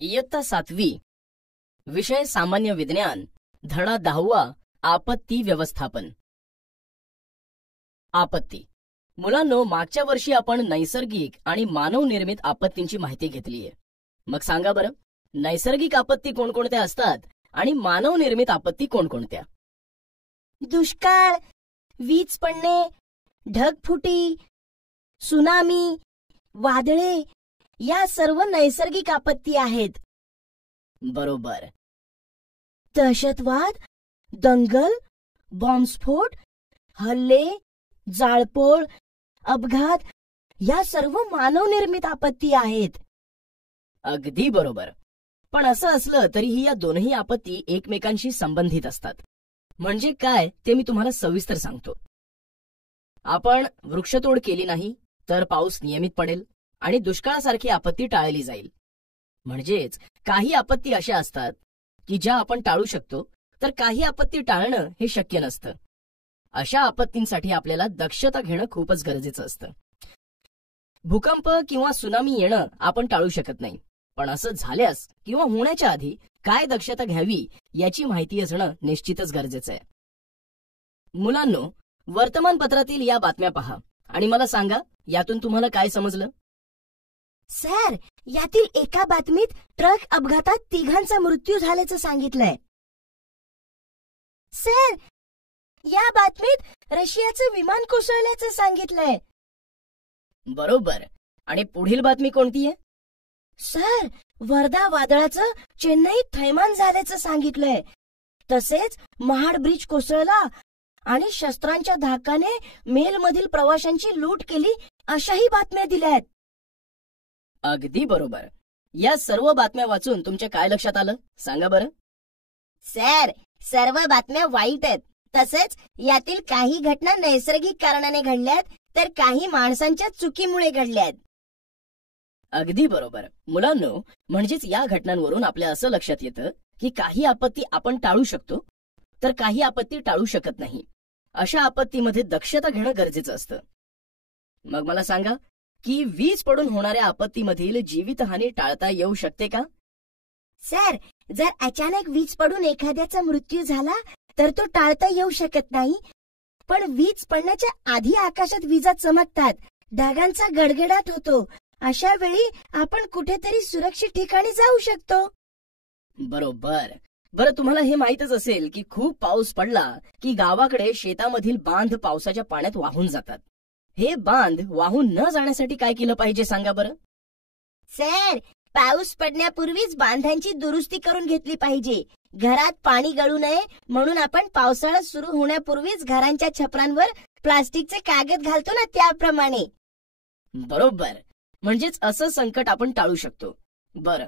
इयत्ता 7वी, विषय सामान्य विज्ञान, धडा 10वा, आपत्ती व्यवस्थापन. आपत्ती. मुलांनो, मागच्या वर्षी आपण नैसर्गिक आणि मानव निर्मित आपत्तींची माहिती घेतलीये. मग सांगा बरं, नैसर्गिक आपत्ती कोणकोणत्या असतात आणि मानव निर्मित आपत्ती कोणकोणत्या? दुष्काळ, वीज पडणे, ढगफुटी, सुनामी, वादळे या सर्व नैसर्गिक आपत्ती आहेत. बरोबर. दहशतवाद, दंगल, बॉम्बस्फोट, हल्ले, जाळपोळ, अपघात या सर्व मानवनिर्मित आपत्ती आहेत. अगदी बरोबर. पण असं असलं तरीही या दोनही आपत्ती एकमेकांशी संबंधित असतात. म्हणजे काय ते मी तुम्हाला सविस्तर सांगतो. आपण वृक्षतोड केली नाही तर पाऊस नियमित पडेल आणि दुष्काळासारखी आपत्ती टाळली जाईल. म्हणजेच काही आपत्ती अशा असतात की ज्या आपण टाळू शकतो, तर काही आपत्ती टाळणं हे शक्य नसतं. अशा आपत्तींसाठी आपल्याला दक्षता घेणं खूपच गरजेचं असतं. भूकंप किंवा सुनामी येणं आपण टाळू शकत नाही, पण असं झाल्यास किंवा होण्याच्या आधी काय दक्षता घ्यावी याची माहिती असणं निश्चितच गरजेचं आहे. मुलांनो, वर्तमानपत्रातील या बातम्या पहा आणि मला सांगा यातून तुम्हाला काय समजलं? सर, यातील एका बातमीत ट्रक अपघातात 3घांचा मृत्यू झाल्याचं सांगितलंय. सर, या बातमीत रशियाचं विमान कोसळल्याचं सांगितलंय. बरोबर. आणि पुढील बातमी कोणती आहे? सर, वर्धा वादळाचं चेन्नईत थैमान झाल्याचं सांगितलंय. तसेच महाड ब्रिज कोसळला आणि शस्त्रांच्या धाकाने मेलमधील प्रवाशांची लूट केली अशाही बातम्या दिल्यात. अगदी बरोबर. या सर्व बातम्या वाचून तुमच्या काय लक्षात आलं सांगा बरं? सर, सर्व बातम्या वाईट आहेत. तसेच यातील काही घटना नैसर्गिक कारणाने घडल्यात तर काही माणसांच्या चुकीमुळे घडल्यात. अगदी बरोबर. मुलांनो, म्हणजेच या घटनांवरून आपल्या असं लक्षात येतं की काही आपत्ती आपण टाळू शकतो तर काही आपत्ती टाळू शकत नाही. अशा आपत्तीमध्ये दक्षता घेणं गरजेचं असतं. मग मला सांगा की वीज पडून होणाऱ्या आपत्तीमधील जीवितहानी टाळता येऊ शकते का? सर, जर अचानक वीज पडून एखाद्याचा मृत्यू झाला तर तो टाळता येऊ शकत नाही. पण वीज पडण्याच्या आधी आकाशात विजा चमकतात, ढगांचा गडगडाट होतो. अशा वेळी आपण कुठेतरी सुरक्षित ठिकाणी जाऊ शकतो. बरोबर. बरं, तुम्हाला हे माहीतच असेल की खूप पाऊस पडला की गावाकडे शेतामधील बांध पावसाच्या पाण्यात वाहून जातात. हे बांध वाहून न जाण्यासाठी काय केलं पाहिजे सांगा बरं? सर, पाऊस पडण्यापूर्वीच बांधांची दुरुस्ती करून घेतली पाहिजे. घरात पाणी गळू नये म्हणून आपण पावसाळा सुरू होण्यापूर्वीच घरांच्या छपरांवर प्लास्टिकचे कागद घालतो ना, त्याप्रमाणे. बरोबर. म्हणजेच असं संकट आपण टाळू शकतो. बरं,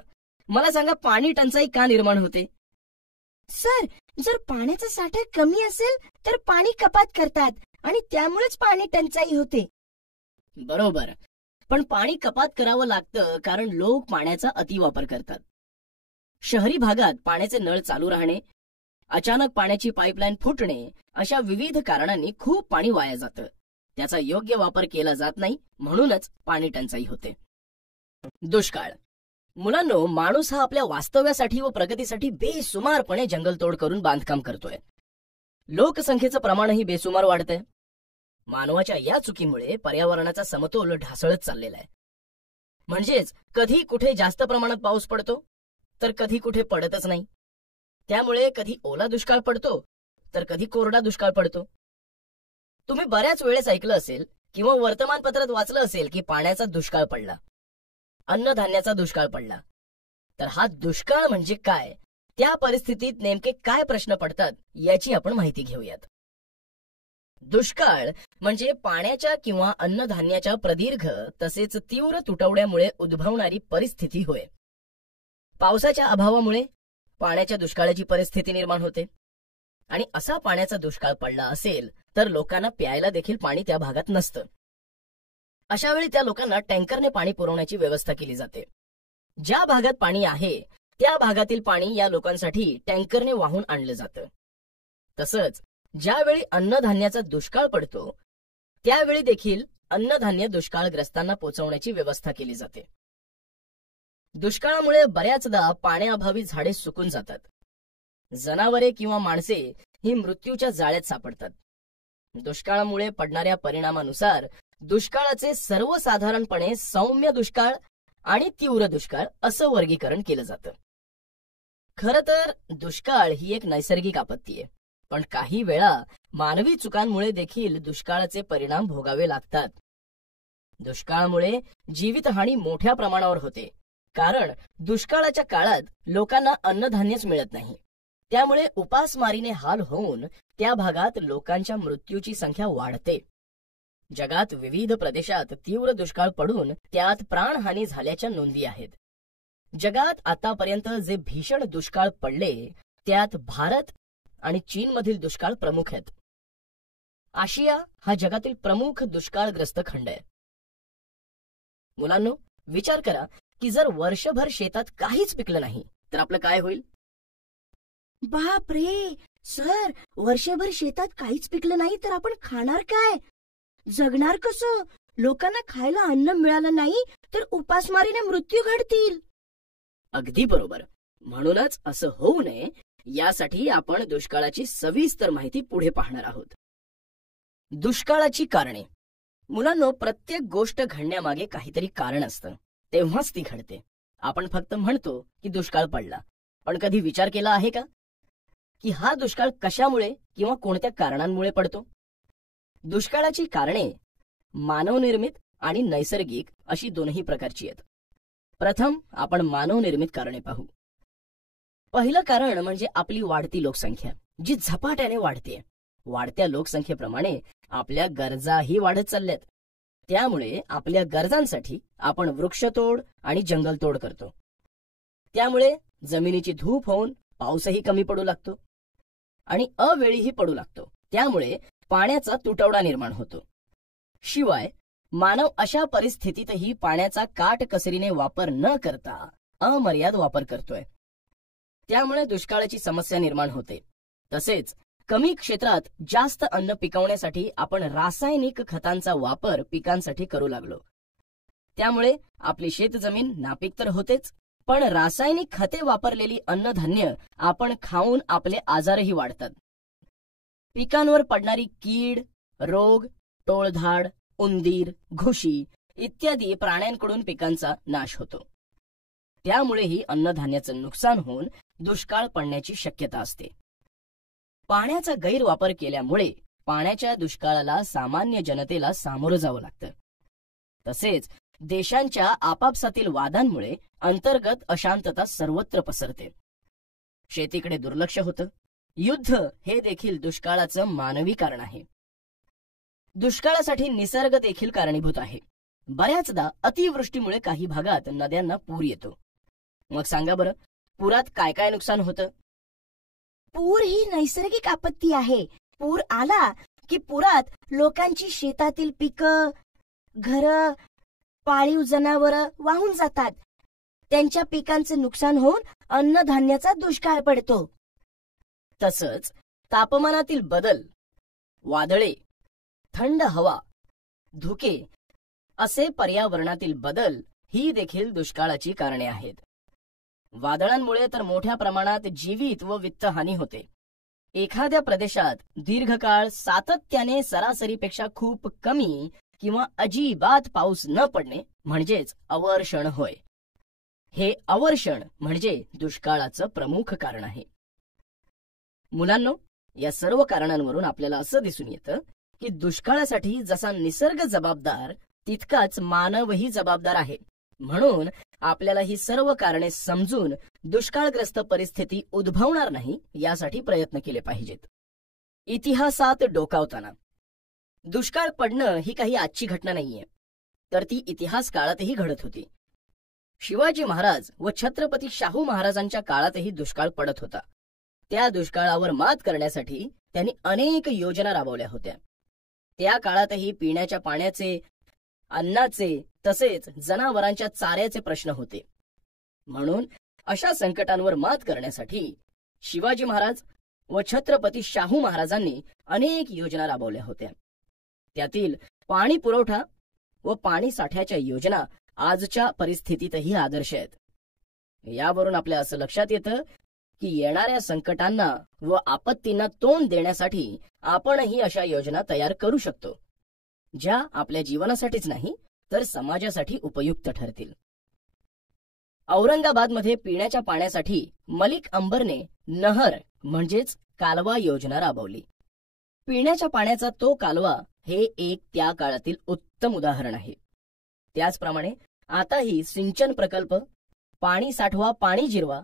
मला सांगा पाणी टंचाई का निर्माण होते? सर, जर पाण्याचा साठा कमी असेल तर पाणी कपात करतात आणि त्यामुळेच पाणी टंचाई होते. बरोबर. पण पाणी कपात करावं लागतं कारण लोक पाण्याचा अतिवापर करतात. शहरी भागात पाण्याचे नळ चालू राहणे, अचानक पाण्याची पाईपलाईन फुटणे अशा विविध कारणांनी खूप पाणी वाया जातं. त्याचा योग्य वापर केला जात नाही, म्हणूनच पाणी टंचाई होते. दुष्काळ. मुलांनो, माणूस हा आपल्या वास्तव्यासाठी व प्रगतीसाठी बेसुमारपणे जंगलतोड करून बांधकाम करतोय. लोकसंख्येचं प्रमाणही बेसुमार वाढतंय. मानवाच्या या चुकीमुळे पर्यावरणाचा समतोल ढासळत चाललेला आहे. म्हणजेच कधी कुठे जास्त प्रमाणात पाऊस पडतो तर कधी कुठे पडतच नाही. त्यामुळे कधी ओला दुष्काळ पडतो तर कधी कोरडा दुष्काळ पडतो. तुम्ही बऱ्याच वेळेस ऐकलं असेल किंवा वर्तमानपत्रात वाचलं असेल की पाण्याचा दुष्काळ पडला, अन्नधान्याचा दुष्काळ पडला. तर हा दुष्काळ म्हणजे काय, त्या परिस्थितीत नेमके काय प्रश्न पडतात याची आपण माहिती घेऊयात. दुष्काळ म्हणजे पाण्याच्या किंवा अन्नधान्याच्या प्रदीर्घ तसेच तीव्र तुटवड्यामुळे उद्भवणारी परिस्थिती होय. पावसाच्या अभावामुळे पाण्याच्या दुष्काळाची परिस्थिती निर्माण होते आणि असा पाण्याचा दुष्काळ पडला असेल तर लोकांना प्यायला देखील पाणी त्या भागात नसतं. अशा वेळी त्या लोकांना टँकरने पाणी पुरवण्याची व्यवस्था केली जाते. ज्या भागात पाणी आहे त्या भागातील पाणी या लोकांसाठी टँकरने वाहून आणलं जातं. तसंच ज्यावेळी अन्नधान्याचा दुष्काळ पडतो त्यावेळी देखील अन्नधान्य दुष्काळग्रस्तांना पोहोचवण्याची व्यवस्था केली जाते. दुष्काळामुळे बऱ्याचदा पाण्याअभावी झाडे सुकून जातात. जनावरे किंवा माणसे ही मृत्यूच्या जाळ्यात सापडतात. दुष्काळामुळे पडणाऱ्या परिणामानुसार दुष्काळाचे सर्वसाधारणपणे सौम्य दुष्काळ आणि तीव्र दुष्काळ असं वर्गीकरण केलं जातं. खरं तर दुष्काळ ही एक नैसर्गिक आपत्ती आहे, पण काही वेळा मानवी चुकांमुळे देखील दुष्काळाचे परिणाम भोगावे लागतात. दुष्काळामुळे जीवितहानी मोठ्या प्रमाणावर होते, कारण दुष्काळाच्या काळात लोकांना अन्नधान्यच मिळत नाही. त्यामुळे उपासमारीने हाल होऊन त्या भागात लोकांच्या मृत्यूची संख्या वाढते. जगात विविध प्रदेशात तीव्र दुष्काळ पडून त्यात प्राणहानी झाल्याच्या नोंदी आहेत. जगात आतापर्यंत जे भीषण दुष्काळ पडले त्यात भारत आणि चीनमधील दुष्काळ प्रमुख आहेत. आशिया हा जगातील प्रमुख दुष्काळग्रस्त खंड आहे. मुलांनो, विचार करा की जर वर्षभर शेतात काहीच पिकलं नाही तर आपलं काय होईल? बाप रे सर, वर्षभर शेतात काहीच पिकलं नाही तर आपण खाणार काय? जगणार कसं? लोकांना खायला अन्न मिळालं नाही तर उपासमारीने मृत्यू घडतील. अगदी बरोबर. म्हणूनच असं होऊ नये यासाठी आपण दुष्काळाची सविस्तर माहिती पुढे पाहणार आहोत. दुष्काळाची कारणे. मुलांनो, प्रत्येक गोष्ट घडण्यामागे काहीतरी कारण असतं, तेव्हाच ती घडते. आपण फक्त म्हणतो की दुष्काळ पडला, पण कधी विचार केला आहे का की हा दुष्काळ कशामुळे किंवा कोणत्या कारणांमुळे पडतो? दुष्काळाची कारणे मानवनिर्मित आणि नैसर्गिक अशी दोनही प्रकारची आहेत. प्रथम आपण मानवनिर्मित कारणे पाहू. पहिलं कारण म्हणजे आपली वाढती लोकसंख्या, जी झपाट्याने वाढते. वाढत्या लोकसंख्येप्रमाणे आपल्या गरजाही वाढत चालल्यात. त्यामुळे आपल्या गरजांसाठी आपण वृक्षतोड आणि जंगलतोड करतो. त्यामुळे जमिनीची धूप होऊन पाऊसही कमी पडू लागतो आणि अवेळीही पडू लागतो. त्यामुळे पाण्याचा तुटवडा निर्माण होतो. शिवाय मानव अशा परिस्थितीतही पाण्याचा काटकसरीने वापर न करता अमर्याद वापर करतोय. त्यामुळे दुष्काळाची समस्या निर्माण होते. तसेच कमी क्षेत्रात जास्त अन्न पिकवण्यासाठी आपण रासायनिक खतांचा वापर पिकांसाठी करू लागलो. त्यामुळे आपली शेतजमीन नापीक तर होतेच, पण रासायनिक खते वापरलेली अन्नधान्य आपण खाऊन आपले आजारही वाढतात. पिकांवर पडणारी कीड, रोग, टोळधाड, उंदीर, घुशी इत्यादी प्राण्यांकडून पिकांचा नाश होतो. त्यामुळेही अन्नधान्याचं नुकसान होऊन दुष्काळ पडण्याची शक्यता असते. पाण्याचा गैरवापर केल्यामुळे पाण्याच्या दुष्काळाला सामान्य जनतेला सामोरं जावं लागतं. तसेच देशांच्या आपापसातील वादांमुळे अंतर्गत अशांतता सर्वत्र पसरते. शेतीकडे दुर्लक्ष होतं. युद्ध हे देखील दुष्काळाचं मानवी कारण आहे. दुष्काळासाठी निसर्ग देखील कारणीभूत आहे. बऱ्याचदा अतिवृष्टीमुळे काही भागात नद्यांना पूर येतो. मग सांगा बरं, पुरात काय काय नुकसान होतं? पूर ही नैसर्गिक आपत्ती आहे. पूर आला की पुरात लोकांची शेतातील पिकं, घरं, पाळीव जनावरं वाहून जातात. त्यांच्या पिकांचे नुकसान होऊन अन्नधान्याचा दुष्काळ पडतो. तसंच तापमानातील बदल, वादळे, थंड हवा, धुके असे पर्यावरणातील बदल ही देखील दुष्काळाची कारणे आहेत. वादळांमुळे तर मोठ्या प्रमाणात जीवित व वित्तहानी होते. एखाद्या प्रदेशात दीर्घकाळ सातत्याने सरासरीपेक्षा खूप कमी किंवा अजिबात पाऊस न पडणे म्हणजेच अवर्षण होय. हे अवर्षण म्हणजे दुष्काळाचं प्रमुख कारण आहे. मुलांनो, या सर्व कारणांवरून आपल्याला असं दिसून येतं की दुष्काळासाठी जसा निसर्ग जबाबदार तितकाच मानवही जबाबदार आहे. म्हणून आपल्याला ही सर्व कारणे समजून दुष्काळग्रस्त परिस्थिती उद्भवणार नाही यासाठी प्रयत्न केले पाहिजेत. इतिहासात डोकावताना. दुष्काळ पडणं ही काही आजची घटना नाहीये, तर ती इतिहास काळातही घडत होती. शिवाजी महाराज व छत्रपती शाहू महाराजांच्या काळातही दुष्काळ पडत होता. त्या दुष्काळावर मात करण्यासाठी त्यांनी अनेक योजना राबवल्या होत्या. त्या काळातही पिण्याच्या पाण्याचे, अन्नाचे तसेच जनावरांच्या चाऱ्याचे प्रश्न होते. म्हणून अशा संकटांवर मात करण्यासाठी शिवाजी महाराज व छत्रपती शाहू महाराजांनी अनेक योजना राबवल्या होत्या. त्यातील पाणी पुरवठा व पाणी साठ्याच्या योजना आजच्या परिस्थितीतही आदर्श आहेत. यावरून आपल्या असं लक्षात येतं की येणाऱ्या संकटांना व आपत्तींना तोंड देण्यासाठी आपणही अशा योजना तयार करू शकतो, ज्या आपल्या जीवनासाठीच नाही तर समाजासाठी उपयुक्त ठरतील. औरंगाबादमध्ये पिण्याच्या पाण्यासाठी मलिक अंबरने नहर म्हणजेच कालवा योजना राबवली. पिण्याच्या पाण्याचा तो कालवा हे एक त्या काळातील उत्तम उदाहरण आहे. त्याचप्रमाणे आताही सिंचन प्रकल्प, पाणी साठवा, पाणी जिरवा,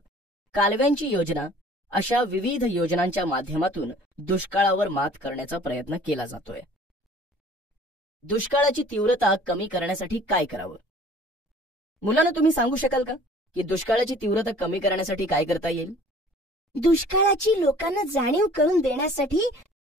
कालव्यांची योजना अशा विविध योजनांच्या माध्यमातून दुष्काळावर मात करण्याचा प्रयत्न केला जातोय. दुष्काळाची तीव्रता कमी करण्यासाठी काय करावं? मुलांना तुम्ही सांगू शकाल का की दुष्काळाची तीव्रता कमी करण्यासाठी काय करता येईल? दुष्काळाची लोकांना जाणीव करून देण्यासाठी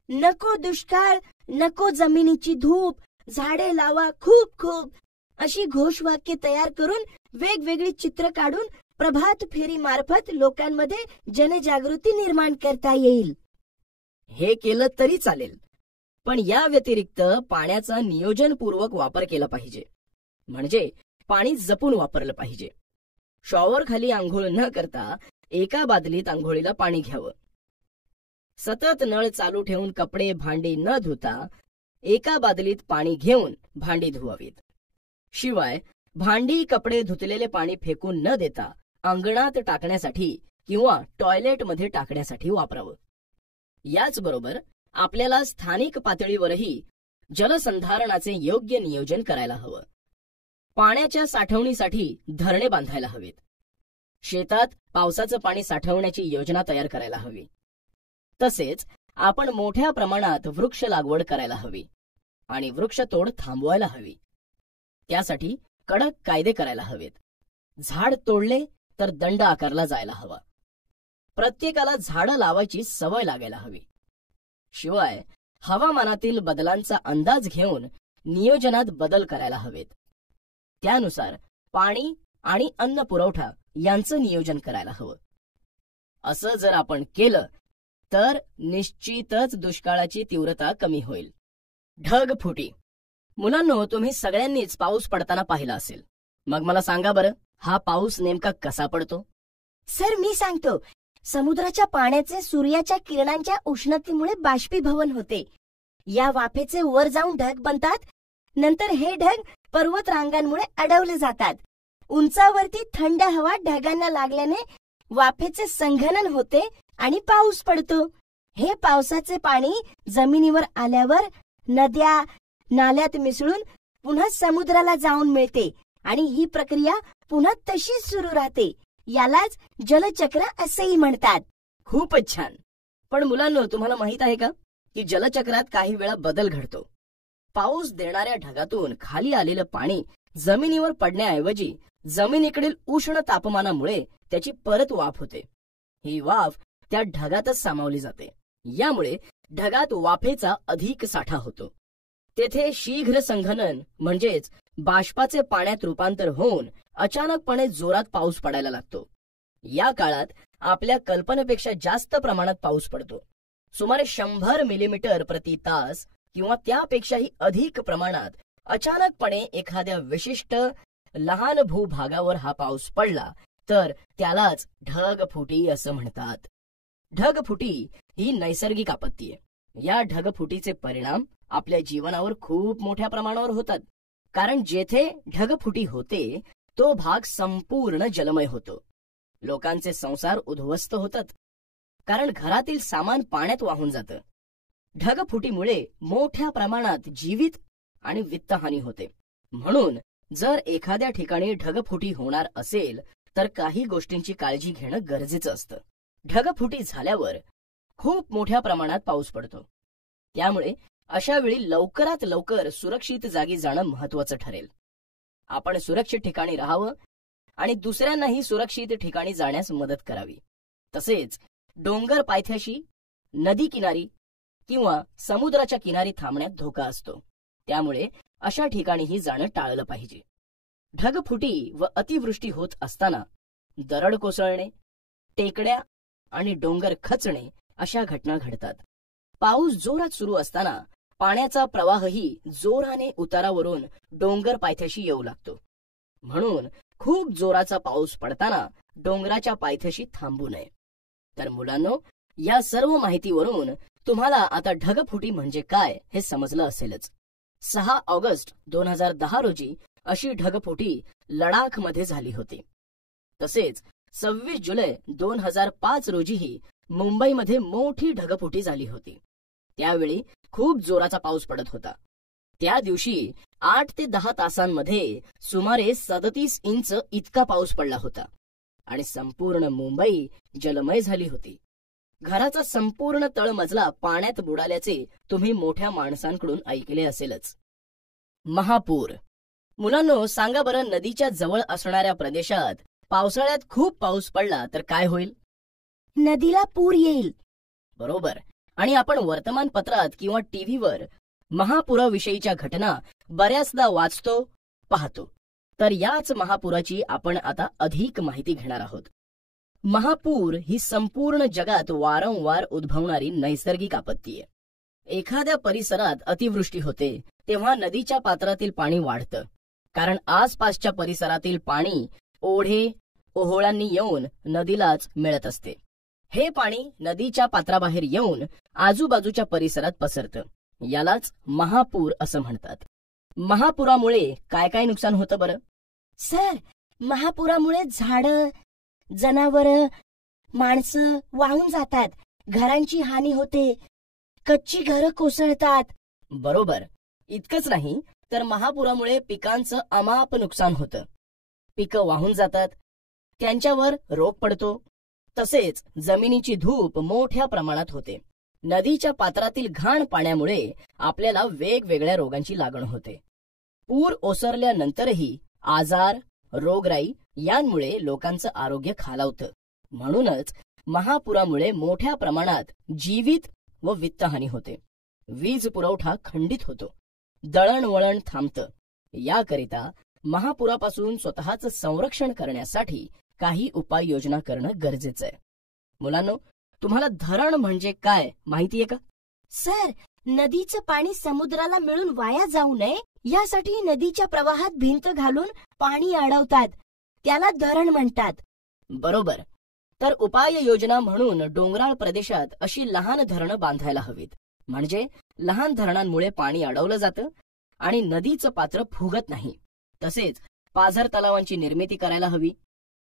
नको दुष्काळ, नको जमिनीची धूप, झाडे लावा खूप खूप अशी घोषवाक्य तयार करून वेगवेगळी चित्र काढून प्रभात फेरी मार्फत लोकांमध्ये जनजागृती निर्माण करता येईल. हे केलं तरी चालेल, पण या व्यतिरिक्त पाण्याचा नियोजनपूर्वक वापर केला पाहिजे. म्हणजे पाणी जपून वापरलं पाहिजे. शॉवर खाली आंघोळ न करता एका बादलीत आंघोळीला पाणी घ्यावं. सतत नळ चालू ठेवून कपडे भांडी न धुता एका बादलीत पाणी घेऊन भांडी धुवावीत. शिवाय भांडी कपडे धुतलेले पाणी फेकून न देता अंगणात टाकण्यासाठी किंवा टॉयलेटमध्ये टाकण्यासाठी वापरावं. याचबरोबर आपल्याला स्थानिक पातळीवरही जलसंधारणाचे योग्य नियोजन करायला हवं. पाण्याच्या साठवणीसाठी धरणे बांधायला हवेत. शेतात पावसाचं पाणी साठवण्याची योजना तयार करायला हवी. तसेच आपण मोठ्या प्रमाणात वृक्ष लागवड करायला हवी आणि वृक्षतोड थांबवायला हवी. त्यासाठी कडक कायदे करायला हवेत. झाड तोडले तर दंड आकारला जायला हवा. प्रत्येकाला झाडं लावायची सवय लागायला हवी. शिवाय हवामानातील बदलांचा अंदाज घेऊन नियोजनात बदल करायला हवेत. त्यानुसार पाणी आणि अन्न पुरवठा यांचं नियोजन करायला हवं. असं जर आपण केलं तर निश्चितच दुष्काळाची तीव्रता कमी होईल. ढगफुटी. मुलांनो, तुम्ही सगळ्यांनीच पाऊस पडताना पाहिला असेल. मग मला सांगा बरं, हा पाऊस नेमका कसा पडतो? सर, मी सांगतो. समुद्राच्या पाण्याचे सूर्याच्या किरणांच्या उष्णतेमुळे बाष्पीभवन होते. या वाफेचे वर जाऊन ढग बनतात. नंतर हे ढग पर्वत रांगांमुळे अडवले जातात. उंचावरती थंड हवा ढगांना लागल्याने वाफेचे संघनन होते आणि पाऊस पडतो. हे पावसाचे पाणी जमिनीवर आल्यावर नद्या नाल्यात मिसळून पुन्हा समुद्राला जाऊन मिळते आणि ही प्रक्रिया पुन्हा तशीच सुरू राहते. यालाच जलचक्र असेही म्हणतात. खूपच छान. पण मुलांनो, तुम्हाला माहित आहे का की जलचक्रात काही वेळा बदल घडतो. पाऊस देणाऱ्या ढगातून खाली आलेलं पाणी जमिनीवर पडण्याऐवजी जमिनीकडील उष्ण तापमानामुळे त्याची परत वाफ होते. ही वाफ त्या ढगातच सामावली जाते. यामुळे ढगात वाफेचा अधिक साठा होतो. तेथे शीघ्र संघनन म्हणजेच बाष्पाचे पाण्यात रूपांतर होऊन अचानकपणे जोरात पाऊस पडायला लागतो. या काळात आपल्या कल्पनेपेक्षा जास्त प्रमाणात पाऊस पडतो. सुमारे 100 मिलीमीटर प्रति तास किंवा त्यापेक्षाही अधिक प्रमाणात अचानकपणे एखाद्या विशिष्ट लहान भूभागावर हा पाऊस पडला तर त्यालाच ढगफुटी असं म्हणतात. ढगफुटी ही नैसर्गिक आपत्ती आहे. या ढगफुटीचे परिणाम आपल्या जीवनावर खूप मोठ्या प्रमाणावर होतात. कारण जेथे ढगफुटी होते तो भाग संपूर्ण जलमय होतो. लोकांचे संसार उद्ध्वस्त होतात कारण घरातील सामान पाण्यात वाहून जातं. ढगफुटीमुळे मोठ्या प्रमाणात जीवित आणि वित्तहानी होते. म्हणून जर एखाद्या ठिकाणी ढगफुटी होणार असेल तर काही गोष्टींची काळजी घेणं गरजेचं असतं. ढगफुटी झाल्यावर खूप मोठ्या प्रमाणात पाऊस पडतो. त्यामुळे अशा वेळी लवकरात लवकर सुरक्षित जागी जाणं महत्वाचं ठरेल. आपण सुरक्षित ठिकाणी राहावं आणि दुसऱ्यांनाही सुरक्षित ठिकाणी जाण्यास मदत करावी. तसेच डोंगर पायथ्याशी, नदी किनारी किंवा समुद्राच्या किनारी थांबण्यात धोका असतो. त्यामुळे अशा ठिकाणीही जाणं टाळलं पाहिजे. ढगफुटी व अतिवृष्टी होत असताना दरड कोसळणे, टेकड्या आणि डोंगर खचणे अशा घटना घडतात. पाऊस जोरात सुरू असताना पाण्याचा प्रवाहही जोराने उतारावरून डोंगर पायथ्याशी येऊ लागतो. म्हणून खूप जोराचा पाऊस पडताना डोंगराच्या पायथ्याशी थांबू नये. तर मुलांनो, या सर्व माहितीवरून तुम्हाला आता ढगफुटी म्हणजे काय हे समजलं असेलच. 6 ऑगस्ट 2010 रोजी अशी ढगफुटी लडाखमध्ये झाली होती. तसेच 26 जुलै 2005 रोजीही मुंबईमध्ये मोठी ढगफुटी झाली होती. त्यावेळी खूप जोराचा पाऊस पडत होता. त्या दिवशी 8 ते 10 तासांमध्ये सुमारे 37 इंच इतका पाऊस पडला होता आणि संपूर्ण मुंबई जलमय झाली होती. घराचा संपूर्ण तळमजला पाण्यात बुडाल्याचे तुम्ही मोठ्या माणसांकडून ऐकले असेलच. महापूर. मुलांनो, सांगा बरं, नदीच्या जवळ असणाऱ्या प्रदेशात पावसाळ्यात खूप पाऊस पडला तर काय होईल? नदीला पूर येईल. बरोबर. आणि आपण वर्तमानपत्रात किंवा टीव्हीवर महापुराविषयीच्या घटना बऱ्याचदा वाचतो, पाहतो. तर याच महापुराची आपण आता अधिक माहिती घेणार आहोत. महापूर ही संपूर्ण जगात वारंवार उद्भवणारी नैसर्गिक आपत्ती आहे. एखाद्या परिसरात अतिवृष्टी होते तेव्हा नदीच्या पात्रातील पाणी वाढतं, कारण आसपासच्या परिसरातील पाणी ओढे ओहोळांनी येऊन नदीलाच मिळत असते. हे पाणी नदीच्या पात्राबाहेर येऊन आजूबाजूच्या परिसरात पसरतं. यालाच महापूर असं म्हणतात. महापुरामुळे काय काय नुकसान होतं बरं? सर, महापुरामुळे झाडं, जनावरं, माणसं वाहून जातात. घरांची हानी होते. कच्ची घरं कोसळतात. बरोबर. इतकंच नाही तर महापुरामुळे पिकांचं अमाप नुकसान होतं. पिकं वाहून जातात, त्यांच्यावर रोग पडतो. तसेच जमिनीची धूप मोठ्या प्रमाणात होते. नदीच्या पात्रातील घाण पाण्यामुळे आपल्याला वेगवेगळ्या रोगांची लागण होते. पूर ओसरल्यानंतरही आजार, रोगराई यांमुळे लोकांचं आरोग्य खालावतं. म्हणूनच महापुरामुळे मोठ्या प्रमाणात जीवित व वित्तहानी होते. वीज पुरवठा खंडित होतो. दळणवळण थांबतं. याकरिता महापुरापासून स्वतःचं संरक्षण करण्यासाठी काही उपाययोजना करणं गरजेचं आहे. मुलांनो, तुम्हाला धरण म्हणजे काय माहितीये का? सर, नदीचं पाणी समुद्राला मिळून वाया जाऊ नये यासाठी नदीच्या प्रवाहात भिंत घालून पाणी अडवतात. त्याला धरण म्हणतात. बरोबर. तर उपाययोजना म्हणून डोंगराळ प्रदेशात अशी लहान धरणं बांधायला हवीत. म्हणजे लहान धरणांमुळे पाणी अडवलं जातं आणि नदीचं पात्र फुगत नाही. तसेच पाझर तलावांची निर्मिती करायला हवी.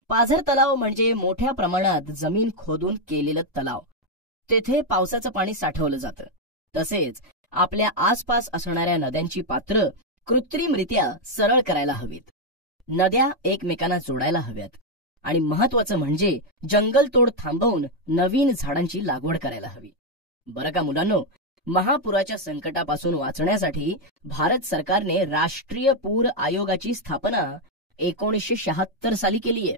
पाझर तलाव म्हणजे मोठ्या प्रमाणात जमीन खोदून केलेलं तलाव. तेथे पावसाचं पाणी साठवलं जातं. तसेच आपल्या आसपास असणाऱ्या नद्यांची पात्र कृत्रिमरित्या सरळ करायला हवीत. नद्या एकमेकांना जोडायला हव्यात. आणि महत्वाचं म्हणजे जंगलतोड थांबवून नवीन झाडांची लागवड करायला हवी. बरं का मुलांनो, महापुराच्या संकटापासून वाचण्यासाठी भारत सरकारने राष्ट्रीय पूर आयोगाची स्थापना 1976 साली केली आहे.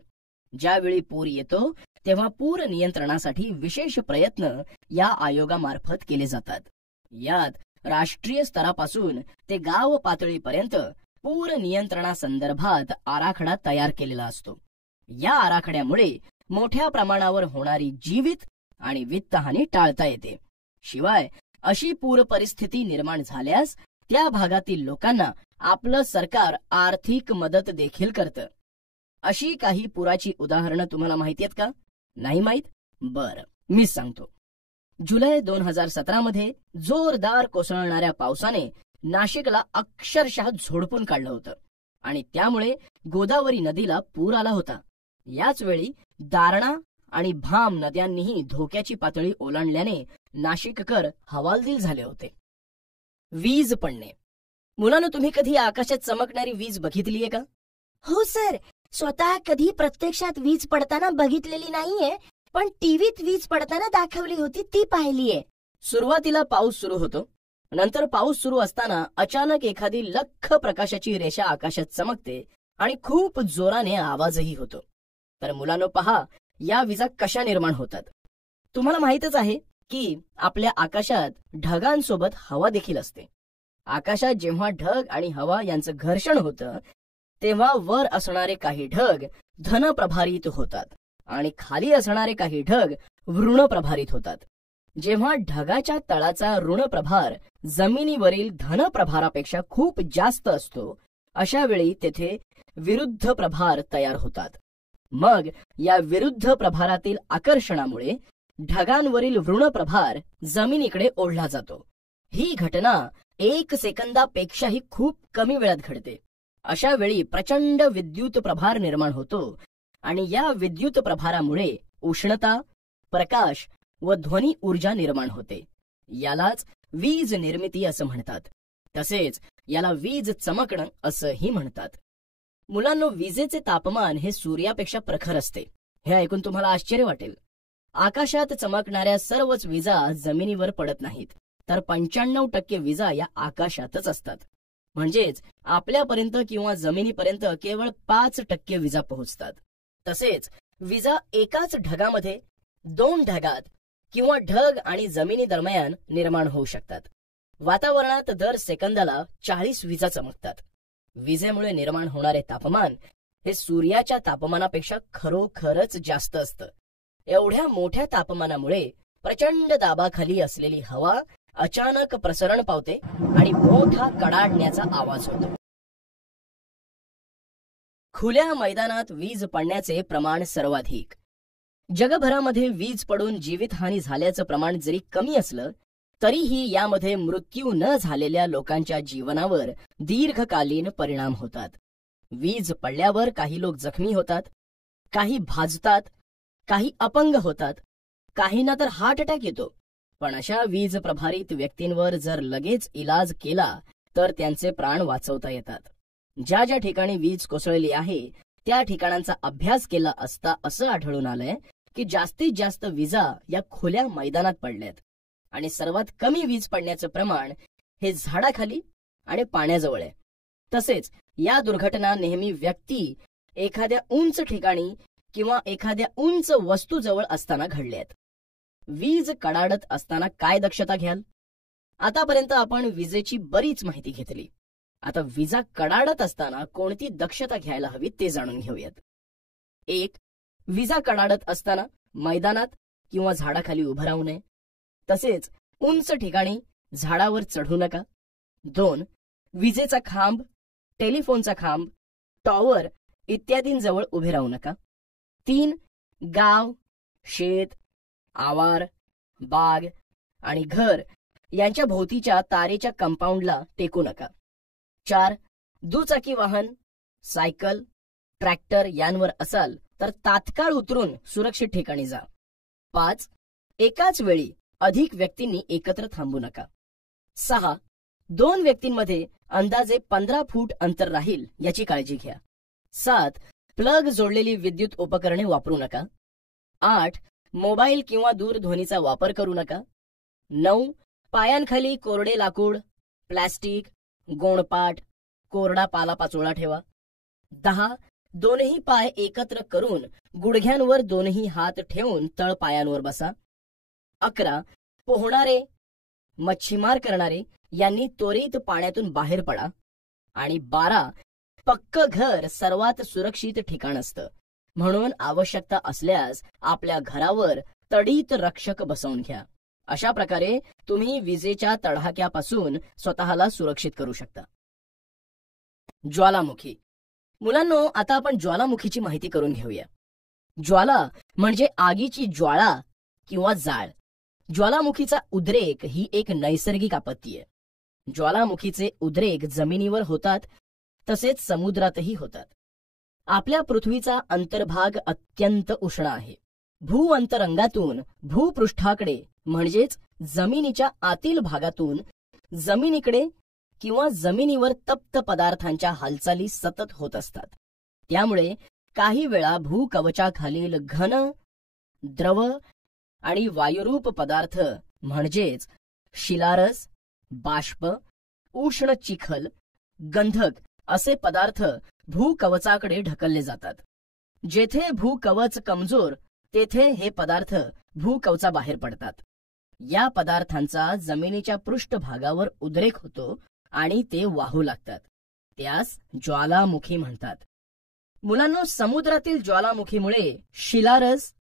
ज्यावेळी पूर येतो तेव्हा पूर नियंत्रणासाठी विशेष प्रयत्न या आयोगामार्फत केले जातात. यात राष्ट्रीय स्तरापासून ते गाव पातळीपर्यंत पूर नियंत्रणासंदर्भात आराखडा तयार केलेला असतो. या आराखड्यामुळे मोठ्या प्रमाणावर होणारी जीवित आणि वित्तहानी टाळता येते. शिवाय अशी पूर परिस्थिती निर्माण झाल्यास त्या भागातील लोकांना आपलं सरकार आर्थिक मदत देखील करतं. अशी काही पुराची उदाहरणं तुम्हाला माहिती आहेत का? नाही माहीत? बरं, मीच सांगतो. जुलै 2017 मध्ये जोरदार कोसळणाऱ्या पावसाने नाशिकला अक्षरशः झोडपून काढलं होतं आणि त्यामुळे गोदावरी नदीला पूर आला होता. याच वेळी दारणा आणि भाम नद्यांनीही धोक्याची पातळी ओलांडल्याने नाशिककर हवालदिल झाले होते. वीज पडणे. मुलांनो, तुम्ही कधी आकाशात चमकणारी वीज बघितलीये का? हो सर, स्वतः कधी प्रत्यक्षात वीज पडताना बघितलेली नाहीये, पण टीव्हीत वीज पडताना दाखवली होती ती पाहिलीये. सुरुवातीला पाऊस सुरू होतो. नंतर पाऊस सुरू असताना अचानक एखादी लख्ख प्रकाशाची रेषा आकाशात चमकते आणि खूप जोराने आवाजही होतो. तर मुलांनो पहा, या विजा कशा निर्माण होतात. तुम्हाला माहीतच आहे की आपल्या आकाशात ढगांसोबत हवा देखील असते. आकाशात जेव्हा ढग आणि हवा यांचं घर्षण होतं तेव्हा वर असणारे काही ढग धनप्रभारित होतात आणि खाली असणारे काही ढग ऋणप्रभारित होतात. जेव्हा ढगाच्या तळाचा ऋणप्रभार जमिनीवरील धनप्रभारापेक्षा खूप जास्त असतो, अशा वेळी तेथे विरुद्ध प्रभार तयार होतात. मग या विरुद्ध प्रभारातील आकर्षणामुळे ढगांवरील ऋण प्रभार जमिनीकडे ओढला जातो. ही घटना 1 सेकंदापेक्षाही खूप कमी वेळात घडते. अशा वेळी प्रचंड विद्युत प्रभार निर्माण होतो आणि या विद्युत प्रभारामुळे उष्णता, प्रकाश व ध्वनी ऊर्जा निर्माण होते. यालाच वीज निर्मिती असं म्हणतात. तसेच याला वीज चमकणं असंही म्हणतात. मुलांनो, विजेचे तापमान हे सूर्यापेक्षा प्रखर असते. हे ऐकून तुम्हाला आश्चर्य वाटेल. आकाशात चमकणाऱ्या सर्वच विजा जमिनीवर पडत नाहीत, तर 95% विजा या आकाशातच असतात. म्हणजेच आपल्यापर्यंत किंवा जमिनीपर्यंत केवळ 5% विजा पोहोचतात. तसेच विजा एकाच ढगामध्ये 2 ढगात किंवा ढग आणि जमिनी दरम्यान निर्माण होऊ शकतात. वातावरणात दर सेकंदाला 40 विजा चमकतात. विजेमुळे निर्माण होणारे तापमान हे सूर्याच्या तापमानापेक्षा खरोखरच जास्त असतं. एवढ्या मोठ्या तापमानामुळे प्रचंड दाबाखाली असलेली हवा अचानक प्रसरण पावते आणि मोठा कडाडण्याचा आवाज होतो. खुल्या मैदानात वीज पडण्याचे प्रमाण सर्वाधिक. जगभरामध्ये वीज पडून जीवितहानी झाल्याचं प्रमाण जरी कमी असलं तरीही यामध्ये मृत्यू न झालेल्या लोकांच्या जीवनावर दीर्घकालीन परिणाम होतात. वीज पडल्यावर काही लोक जखमी होतात, काही भाजतात, काही अपंग होतात, काहींना तर हार्ट अटॅक येतो. पण अशा वीज प्रभारित व्यक्तींवर जर लगेच इलाज केला तर त्यांचे प्राण वाचवता येतात. ज्या ज्या ठिकाणी वीज कोसळली आहे त्या ठिकाणांचा अभ्यास केला असता असं आढळून आलंय की जास्तीत जास्त विजा या खुल्या मैदानात पडल्यात आणि सर्वात कमी वीज पडण्याचं प्रमाण हे झाडाखाली आणि पाण्याजवळ आहे. तसेच या दुर्घटना नेहमी व्यक्ती एखाद्या उंच ठिकाणी किंवा एखाद्या उंच वस्तूजवळ असताना घडल्यात. वीज कडाडत असताना काय दक्षता घ्याल? आतापर्यंत आपण विजेची बरीच माहिती घेतली. आता विजा कडाडत असताना कोणती दक्षता घ्यायला हवी ते जाणून घेऊयात. 1. विजा कडाडत असताना मैदानात किंवा झाडाखाली उभं राहू नये. तसेच उंच ठिकाणी झाडावर चढू नका. 2. विजेचा खांब, टेलिफोनचा खांब, टॉवर इत्यादींजवळ उभे राहू नका. 3. गाव, शेत, आवार, बाग आणि घर यांच्या भोवतीच्या तारेच्या कंपाऊंडला टेकू नका. 4. दुचाकी वाहन, सायकल, ट्रॅक्टर यांवर असाल तर तात्काळ उतरून सुरक्षित ठिकाणी जा. 5. एकाच वेळी अधिक व्यक्तींनी एकत्र थांबू नका. 6. 2 व्यक्तींमध्ये अंदाजे 15 फूट अंतर राहील याची काळजी घ्या. 7. प्लग जोडलेली विद्युत उपकरणे वापरू नका. 8. मोबाईल किंवा दूरध्वनीचा वापर करू नका. 9. पायांखाली कोरडे लाकूड, प्लास्टिक, गोणपाट, कोरडा पालापाचोळा ठेवा. 10. दोन्ही पाय एकत्र करून गुडघ्यांवर दोन्ही हात ठेवून तळ पायांवर बसा. 11. पोहणारे, मच्छीमार करणारे यांनी त्वरित पाण्यातून बाहेर पडा. आणि 12. पक्क घर सर्वात सुरक्षित ठिकाण असतं, म्हणून आवश्यकता असल्यास आपल्या घरावर तडीत रक्षक बसवून घ्या. अशा प्रकारे तुम्ही विजेच्या तडाख्यापासून स्वतःला सुरक्षित करू शकता. ज्वालामुखी. मुलांनो, आता आपण ज्वालामुखीची माहिती करून घेऊया. ज्वाला म्हणजे आगीची ज्वाळा किंवा जाळ. ज्वालामुखीचा उद्रेक ही एक नैसर्गिक आपत्ती आहे. ज्वालामुखीचे उद्रेक जमिनीवर होतात, तसेच समुद्रातही होतात. आपल्या पृथ्वीचा अंतर्भाग अत्यंत उष्ण आहे. भूअंतरंगातून भूपृष्ठाकडे म्हणजेच जमिनीच्या आतील भागातून जमिनीकडे किंवा जमिनीवर तप्त पदार्थांच्या हालचाली सतत होत असतात. त्यामुळे काही वेळा भूकवचाखालील घन, द्रव आणि वायुरूप पदार्थ म्हणजेच शिलारस, बाष्प, उष्ण चिखल, गंधक असे पदार्थ भूकवचाकडे ढकलले जातात. जेथे भूकवच कमजोर तेथे हे पदार्थ भूकवचाबाहेर पडतात. या पदार्थांचा जमिनीच्या पृष्ठभागावर उद्रेक होतो आणि ते वाहू लागतात. त्यास ज्वालामुखी म्हणतात. मुलांनो, समुद्रातील ज्वालामुखीमुळे शिलारस,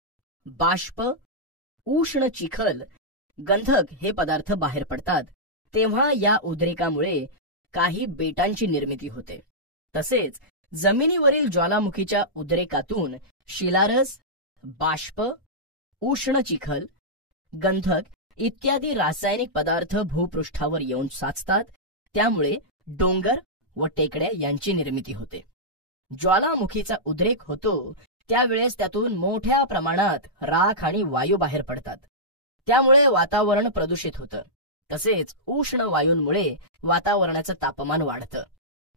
बाष्प, उष्ण चिखल, गंधक हे पदार्थ बाहेर पडतात. तेव्हा या उद्रेकामुळे काही बेटांची निर्मिती होते. तसेच जमिनीवरील ज्वालामुखीच्या उद्रेकातून शिलारस, बाष्प, उष्ण चिखल, गंधक इत्यादी रासायनिक पदार्थ भूपृष्ठावर येऊन साचतात. त्यामुळे डोंगर व टेकड्या यांची निर्मिती होते. ज्वालामुखीचा उद्रेक होतो त्यावेळेस त्यातून मोठ्या प्रमाणात राख आणि वायू बाहेर पडतात. त्यामुळे वातावरण प्रदूषित होतं. तसेच उष्ण वायूंमुळे वातावरणाचं तापमान वाढतं.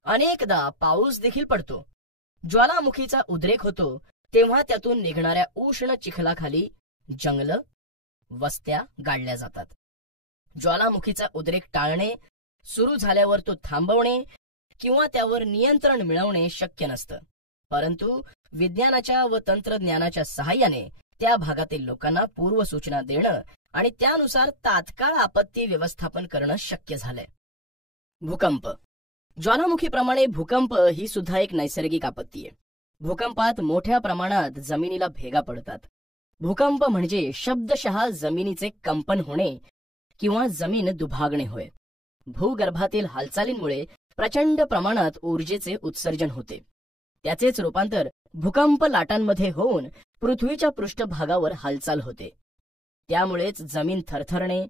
अनेकदा पाऊस देखील पडतो. ज्वालामुखीचा उद्रेक होतो तेव्हा त्यातून निघणाऱ्या उष्ण चिखलाखाली जंगलं, वस्त्या गाडल्या जातात. ज्वालामुखीचा उद्रेक टाळणे, सुरू झाल्यावर तो थांबवणे किंवा त्यावर नियंत्रण मिळवणे शक्य नसतं. परंतु विज्ञानाच्या व तंत्रज्ञानाच्या सहाय्याने त्या भागातील लोकांना पूर्वसूचना देणं आणि त्यानुसार तात्काळ आपत्ती व्यवस्थापन करणं शक्य झालंय. भूकंप. ज्वालामुखीप्रमाणे भूकंप ही सुद्धा एक नैसर्गिक आपत्ती आहे. भूकंपात मोठ्या प्रमाणात जमिनीला भेगा पडतात. भूकंप म्हणजे शब्दशः जमिनीचे कंपन होणे किंवा जमीन दुभागणे होय. भूगर्भातील हालचालींमुळे प्रचंड प्रमाणात ऊर्जेचे उत्सर्जन होते. त्याचेच रूपांतर भूकंप लाटांमध्ये होऊन पृथ्वीच्या पृष्ठभागावर हालचाल होते. त्यामुळेच जमीन थरथरणे,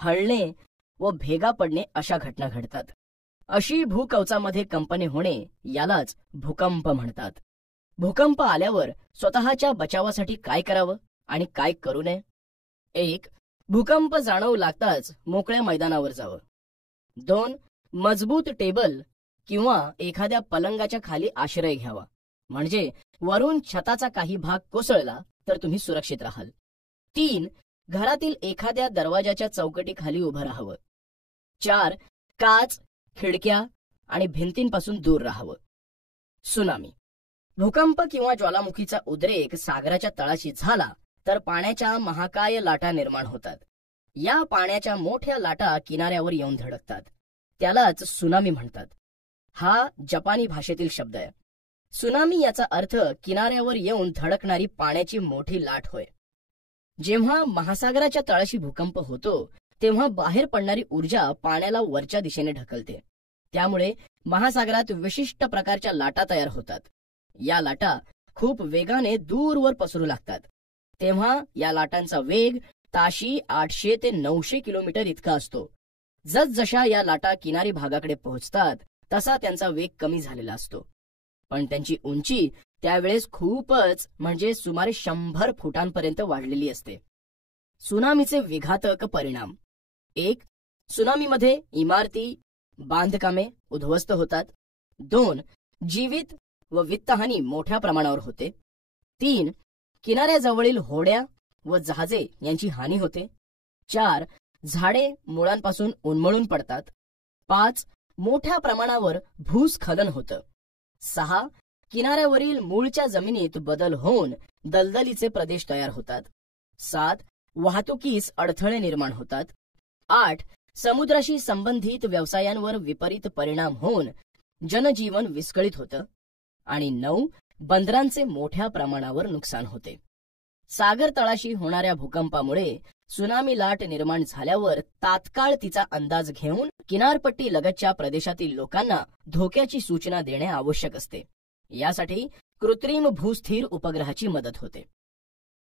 हलणे व भेगा पडणे अशा घटना घडतात. अशी भूकवचामध्ये कंपने होणे यालाच भूकंप म्हणतात. भूकंप आल्यावर स्वतःच्या बचावासाठी काय करावं आणि काय करू नये? 1. भूकंप जाणवू लागताच मोकळ्या मैदानावर जावं. 2. मजबूत टेबल किंवा एखाद्या पलंगाच्या खाली आश्रय घ्यावा, म्हणजे वरून छताचा काही भाग कोसळला तर तुम्ही सुरक्षित राहाल. 3. घरातील एखाद्या दरवाजाच्या चौकटीखाली उभं राहावं. 4. काच, खिडक्या आणि भिंतींपासून दूर राहावं. सुनामी. भूकंप किंवा ज्वालामुखीचा उद्रेक सागराच्या तळाशी झाला तर पाण्याच्या महाकाय लाटा निर्माण होतात. या पाण्याच्या मोठ्या लाटा किनाऱ्यावर येऊन धडकतात. त्यालाच सुनामी म्हणतात. हा जपानी भाषेतील शब्द आहे. सुनामी याचा अर्थ किनाऱ्यावर येऊन धडकणारी पाण्याची मोठी लाट होय. जेव्हा महासागराच्या तळाशी भूकंप होतो तेव्हा बाहेर पडणारी ऊर्जा पाण्याला वरच्या दिशेने ढकलते. त्यामुळे महासागरात विशिष्ट प्रकारच्या लाटा तयार होतात. या लाटा खूप वेगाने दूरवर पसरू लागतात. तेव्हा या लाटांचा वेग ताशी 800 ते 900 किलोमीटर इतका असतो. जसजशा या लाटा किनारी भागाकडे पोहोचतात तसा त्यांचा वेग कमी झालेला असतो. पण त्यांची उंची त्यावेळेस खूपच म्हणजे सुमारे 100 फुटांपर्यंत वाढलेली असते. सुनामीचे विघातक परिणाम. 1. सुनामीमध्ये इमारती, बांधकामे उद्ध्वस्त होतात. 2. जीवित व वित्तहानी मोठ्या प्रमाणावर होते. 3. किनाऱ्याजवळील होड्या व जहाजे यांची हानी होते. 4. झाडे मुळांपासून उन्मळून पडतात. 5. मोठ्या प्रमाणावर भूस्खलन होतं. 6. किनाऱ्यावरील मूळच्या जमिनीत बदल होऊन दलदलीचे प्रदेश तयार होतात. 7. वाहतुकीस अडथळे निर्माण होतात. 8. समुद्राशी संबंधित व्यवसायांवर विपरीत परिणाम होऊन जनजीवन विस्कळीत होतं. आणि 9. बंदरांचे मोठ्या प्रमाणावर नुकसान होते. सागर तळाशी होणाऱ्या भूकंपामुळे सुनामी लाट निर्माण झाल्यावर तात्काळ तिचा अंदाज घेऊन किनारपट्टी लगतच्या प्रदेशातील लोकांना धोक्याची सूचना देणे आवश्यक असते. यासाठी कृत्रिम भूस्थिर उपग्रहाची मदत होते.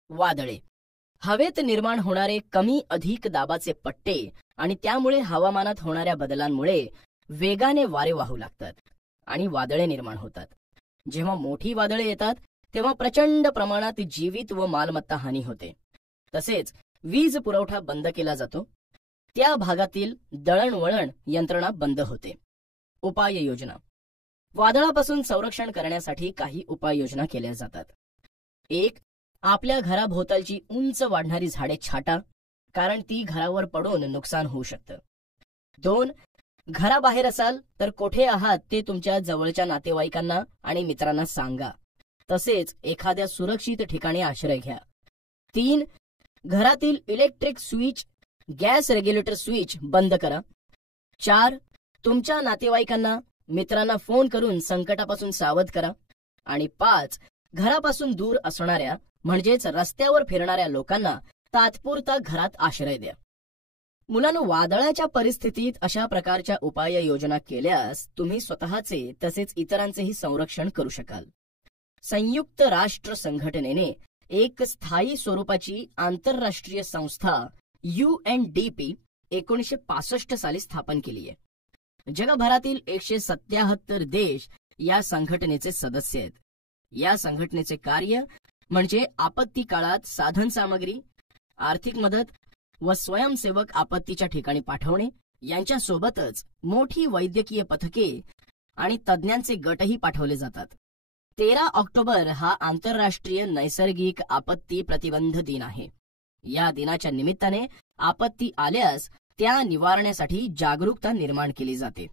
वादळे. हवेत निर्माण होणारे कमी अधिक दाबाचे पट्टे आणि त्यामुळे हवामानात होणाऱ्या बदलांमुळे वेगाने वारे वाहू लागतात आणि वादळे निर्माण होतात. जेव्हा मोठी वादळे येतात तेव्हा प्रचंड प्रमाणात जीवित व मालमत्ता हानी होते. तसेच वीज पुरवठा बंद केला जातो. त्या भागातील दळणवळण यंत्रणा बंद होते. उपाययोजना. वादळापासून संरक्षण करण्यासाठी काही उपाययोजना केल्या जातात. 1. आपल्या घराभोवतालची उंच वाढणारी झाडे छाटा, कारण ती घरावर पडून नुकसान होऊ शकतं. 2. घराबाहेर असाल तर कोठे आहात ते तुमच्या जवळच्या नातेवाईकांना आणि मित्रांना सांगा. तसेच एखाद्या सुरक्षित ठिकाणी आश्रय घ्या. 3. घरातील electric switch, gas regulator switch बंद करा. 4. तुमच्या नातेवाईकांना, मित्रांना फोन करून संकटापासून सावध करा. आणि 5. घरापासून दूर असणाऱ्या म्हणजेच रस्त्यावर फिरणाऱ्या लोकांना तात्पुरता घरात आश्रय द्या. मुलांनो, वादळाच्या परिस्थितीत अशा प्रकारच्या उपाययोजना केल्यास तुम्ही स्वतःचे तसेच इतरांचेही संरक्षण करू शकाल. संयुक्त राष्ट्र संघटनेने एक स्थायी स्वरूपाची आंतरराष्ट्रीय संस्था UNDP 1965 साली स्थापन केली आहे. जगभरातील 177 देश या संघटनेचे सदस्य आहेत. या संघटनेचे कार्य म्हणजे आपत्ती काळात साधन सामग्री, आर्थिक मदत व स्वयंसेवक आपत्तीच्या ठिकाणी पाठवणे यांच्यासोबतच मोठी वैद्यकीय पथके आणि तज्ज्ञांचे गटही पाठवले जातात. 13 ऑक्टोबर हा आंतरराष्ट्रीय नैसर्गिक आपत्ती प्रतिबंध दिन आहे. या दिनाच्या निमित्ताने आपत्ती आल्यास त्या निवारण्यासाठी जागरूकता निर्माण केली जाते.